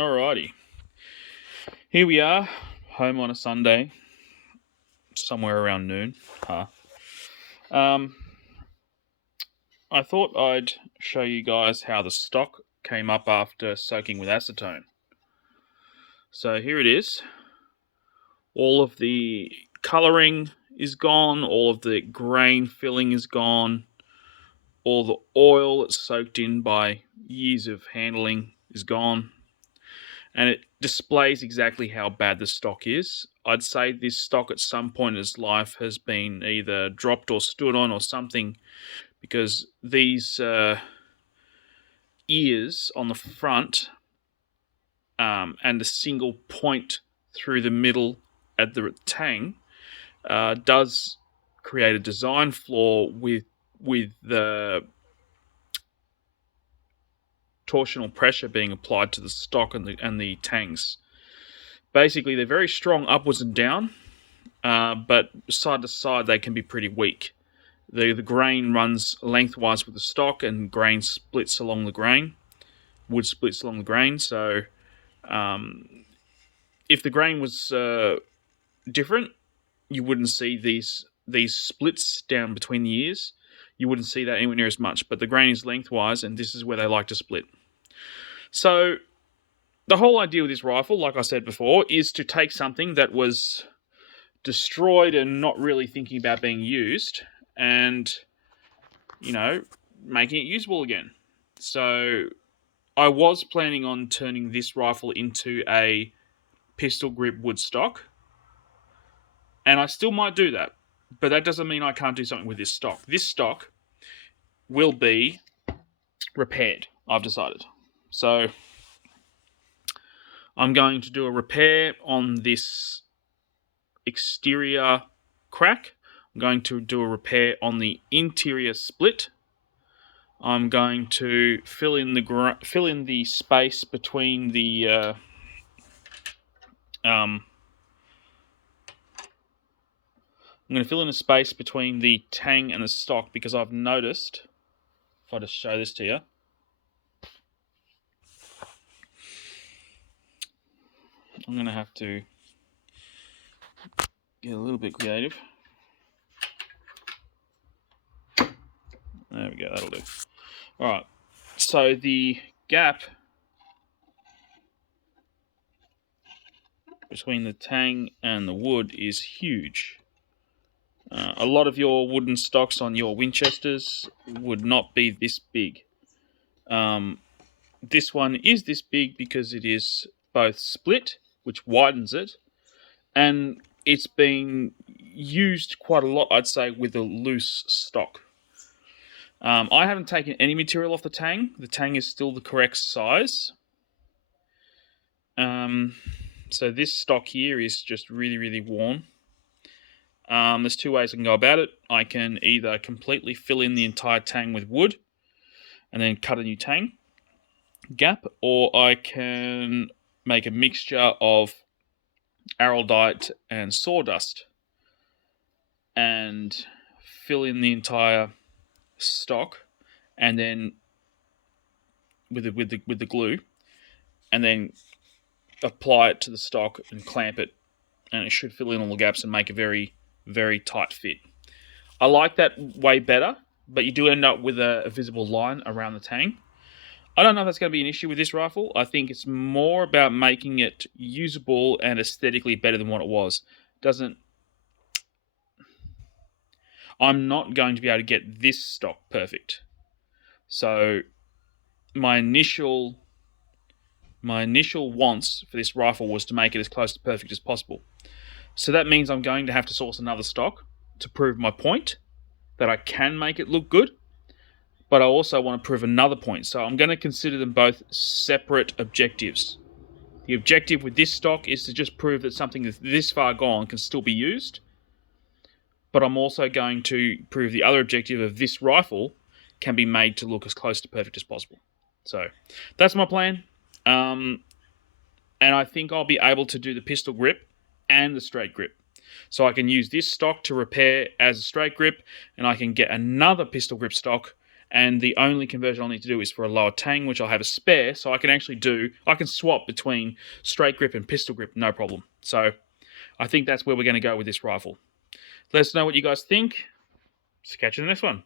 Alrighty. Here we are, home on a Sunday, somewhere around noon. Um, I thought I'd show you guys how the stock came up after soaking with acetone. So here it is. All of the colouring is gone, all of the grain filling is gone, all the oil that's soaked in by years of handling is gone. And it displays exactly how bad the stock is. I'd say this stock at some point in its life has been either dropped or stood on or something, because these ears on the front and the single point through the middle at the tang does create a design flaw with the torsional pressure being applied to the stock and the tangs. Basically, they're very strong upwards and down, but side to side they can be pretty weak. The grain runs lengthwise with the stock, and grain splits along the grain. Wood splits along the grain. So, if the grain was different, you wouldn't see these splits down between the ears. You wouldn't see that anywhere near as much. But the grain is lengthwise, and this is where they like to split. So, the whole idea with this rifle, like I said before, is to take something that was destroyed and not really thinking about being used, and, making it usable again. So I was planning on turning this rifle into a pistol grip wood stock, and I still might do that, but that doesn't mean I can't do something with this stock. This stock will be repaired, I've decided. So I'm going to do a repair on this exterior crack. I'm going to do a repair on the interior split. I'm going to fill in the space between the I'm going to fill in the space between the tang and the stock, because I've noticed, if I just show this to you, I'm going to have to get a little bit creative. There we go, that'll do. Alright, so the gap between the tang and the wood is huge. A lot of your wooden stocks on your Winchesters would not be this big. This one is this big because it is both split, which widens it, and it's been used quite a lot, I'd say, with a loose stock. I haven't taken any material off the tang. The tang is still the correct size. So this stock here is just really, really worn. There's two ways I can go about it. I can either completely fill in the entire tang with wood and then cut a new tang gap, or I can make a mixture of araldite and sawdust and fill in the entire stock, and then with the glue, and then apply it to the stock and clamp it, and it should fill in all the gaps and make a very, very tight fit. I like that way better, but you do end up with a visible line around the tang. I don't know if that's going to be an issue with this rifle. I think it's more about making it usable and aesthetically better than what it was. I'm not going to be able to get this stock perfect. So my initial wants for this rifle was to make it as close to perfect as possible. So that means I'm going to have to source another stock to prove my point, that I can make it look good, but I also want to prove another point. So I'm going to consider them both separate objectives. The objective with this stock is to just prove that something that's this far gone can still be used, but I'm also going to prove the other objective of this rifle can be made to look as close to perfect as possible. So that's my plan. And I think I'll be able to do the pistol grip and the straight grip. So I can use this stock to repair as a straight grip, and I can get another pistol grip stock and the only conversion I'll need to do is for a lower tang, which I'll have a spare, so I can swap between straight grip and pistol grip, no problem. So I think that's where we're going to go with this rifle. Let us know what you guys think. So catch you in the next one.